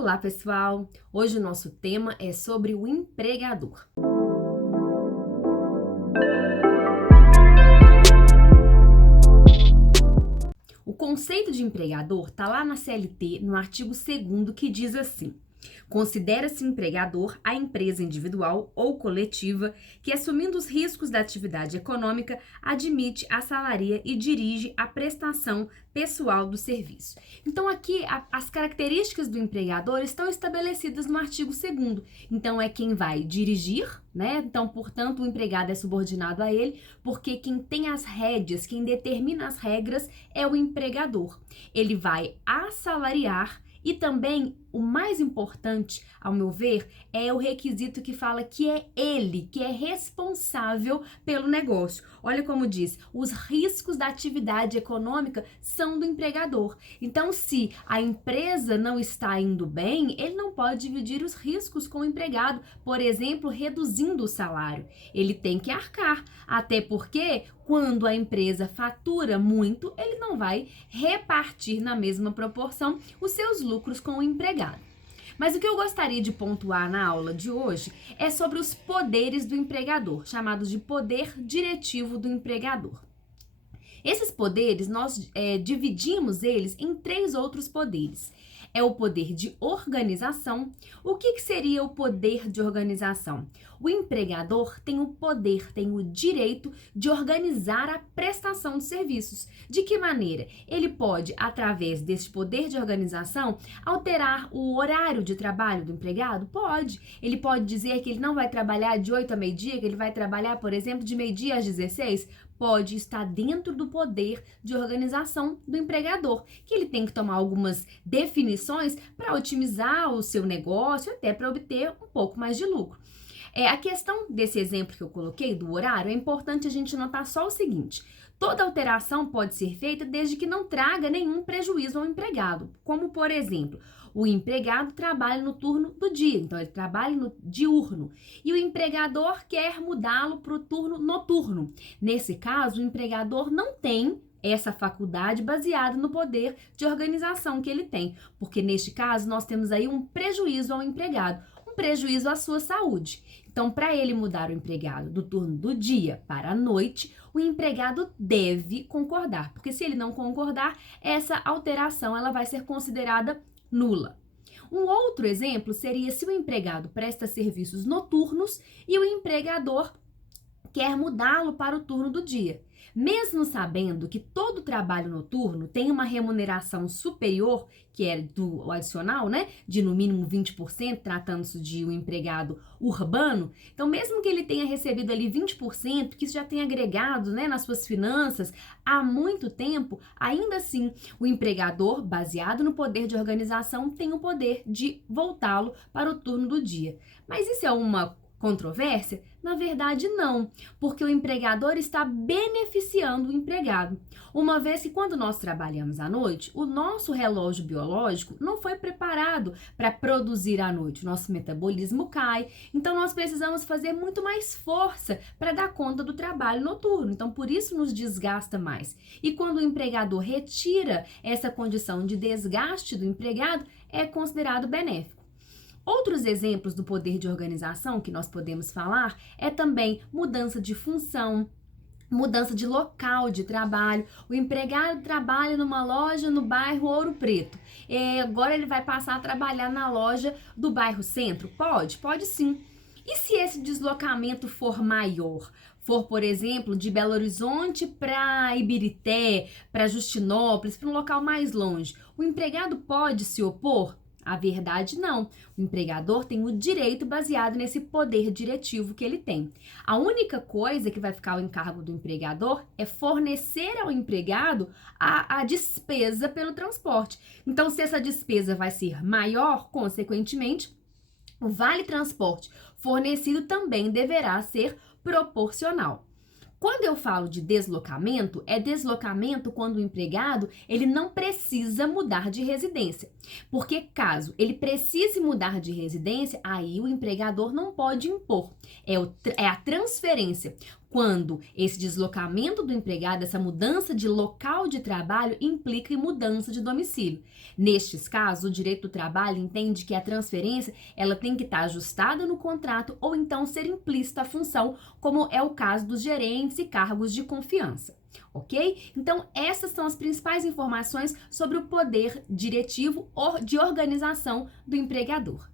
Olá, pessoal! Hoje o nosso tema é sobre o empregador. O conceito de empregador está lá na CLT, no artigo 2º, que diz assim: considera-se empregador a empresa individual ou coletiva que, assumindo os riscos da atividade econômica, admite, assalaria e dirige a prestação pessoal do serviço. Então, aqui, as características do empregador estão estabelecidas no artigo 2º. Então, é quem vai dirigir, né? Então, portanto, o empregado é subordinado a ele, porque quem tem as rédeas, quem determina as regras é o empregador. Ele vai assalariar. E também, o mais importante, ao meu ver, é o requisito que fala que é ele, que é responsável pelo negócio. Olha como diz, os riscos da atividade econômica são do empregador. Então, se a empresa não está indo bem, ele não pode dividir os riscos com o empregado, por exemplo, reduzindo o salário. Ele tem que arcar, até porque quando a empresa fatura muito, ele não vai repartir na mesma proporção os seus lucros com o empregado. Mas o que eu gostaria de pontuar na aula de hoje é sobre os poderes do empregador, chamados de poder diretivo do empregador. Esses poderes, nós dividimos eles em 3 outros poderes. É o poder de organização. O que seria o poder de organização? O empregador tem o poder, tem o direito de organizar a prestação de serviços. De que maneira? Ele pode, através desse poder de organização, alterar o horário de trabalho do empregado? Pode. Ele pode dizer que ele não vai trabalhar de 8 a meio-dia, que ele vai trabalhar, por exemplo, de meio-dia às 16? Pode estar dentro do poder de organização do empregador, que ele tem que tomar algumas definições para otimizar o seu negócio, até para obter um pouco mais de lucro. A questão desse exemplo que eu coloquei, do horário, é importante a gente notar só o seguinte: toda alteração pode ser feita desde que não traga nenhum prejuízo ao empregado, como, por exemplo, o empregado trabalha no turno do dia, então ele trabalha no diurno, e o empregador quer mudá-lo para o turno noturno. Nesse caso, o empregador não tem essa faculdade baseada no poder de organização que ele tem, porque neste caso nós temos aí um prejuízo ao empregado, um prejuízo à sua saúde. Então, para ele mudar o empregado do turno do dia para a noite, o empregado deve concordar, porque se ele não concordar, essa alteração ela vai ser considerada nula. Um outro exemplo seria se o empregado presta serviços noturnos e o empregador quer mudá-lo para o turno do dia. Mesmo sabendo que todo trabalho noturno tem uma remuneração superior, que é do adicional, né, de no mínimo 20%, tratando-se de um empregado urbano, então mesmo que ele tenha recebido ali 20%, que isso já tenha agregado, né, nas suas finanças há muito tempo, ainda assim o empregador, baseado no poder de organização, tem o poder de voltá-lo para o turno do dia. Mas isso é uma controvérsia? Na verdade, não, porque o empregador está beneficiando o empregado. Uma vez que quando nós trabalhamos à noite, o nosso relógio biológico não foi preparado para produzir à noite. O nosso metabolismo cai, então nós precisamos fazer muito mais força para dar conta do trabalho noturno. Então, por isso nos desgasta mais. E quando o empregador retira essa condição de desgaste do empregado, é considerado benéfico. Outros exemplos do poder de organização que nós podemos falar é também mudança de função, mudança de local de trabalho. O empregado trabalha numa loja no bairro Ouro Preto. Agora ele vai passar a trabalhar na loja do bairro Centro? Pode sim. E se esse deslocamento for maior? For, por exemplo, de Belo Horizonte para Ibirité, para Justinópolis, para um local mais longe, o empregado pode se opor? A verdade, não. O empregador tem o direito baseado nesse poder diretivo que ele tem. A única coisa que vai ficar ao encargo do empregador é fornecer ao empregado a despesa pelo transporte. Então, se essa despesa vai ser maior, consequentemente, o vale-transporte fornecido também deverá ser proporcional. Quando eu falo de deslocamento, é deslocamento quando o empregado ele não precisa mudar de residência. Porque caso ele precise mudar de residência, aí o empregador não pode impor. É a transferência. quando esse deslocamento do empregado, essa mudança de local de trabalho, implica em mudança de domicílio. Nestes casos, o direito do trabalho entende que a transferência ela tem que estar ajustada no contrato ou então ser implícita à função, como é o caso dos gerentes e cargos de confiança. Ok? Então, essas são as principais informações sobre o poder diretivo ou de organização do empregador.